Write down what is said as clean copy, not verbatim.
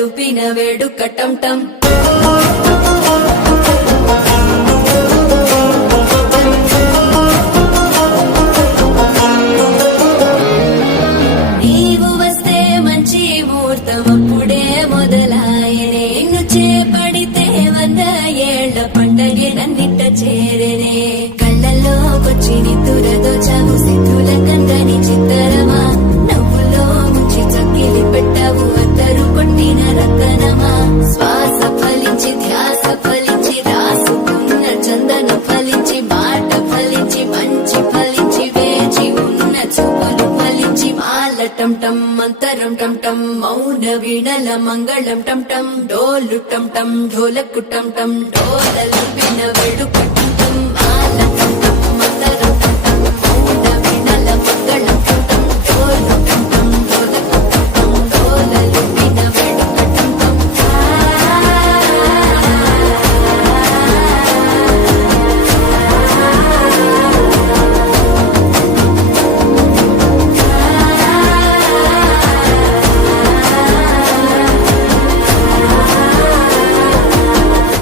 తొడలుపిన వేడుక టం టం నీవు వస్తే మంచి ముహూర్తం అప్పుడే మొదలాయనే నిన్ను చేపడితే 100 ఏళ్ల పండగే నన్నిట్ట చేరనే కళ్ళల్లోకొచ్చి నిద్దురదోచావు సిద్ధుల కందని చిత్తరమా నవ్వులో ముంచి చక్కిలి పెట్టావు అద్దరు కొట్టిన రతనమా శ్వాస ఫలించి ధ్యాస ఫలించి రాసుకున్న చందనం ఫలించి మాట ఫలించి మంచి ఫలించి వేచి ఉన్న చూపులు ఫలించి మాల టం టం మంతరం టం టం మౌన వీణల మంగళం టం టం డోలు టం టం ఢోలకు టం టం డోలలు విన వేడుక టం టం మాల టం టం మంతరం టం టం మౌన వీణల మంగళం టం టం డోలు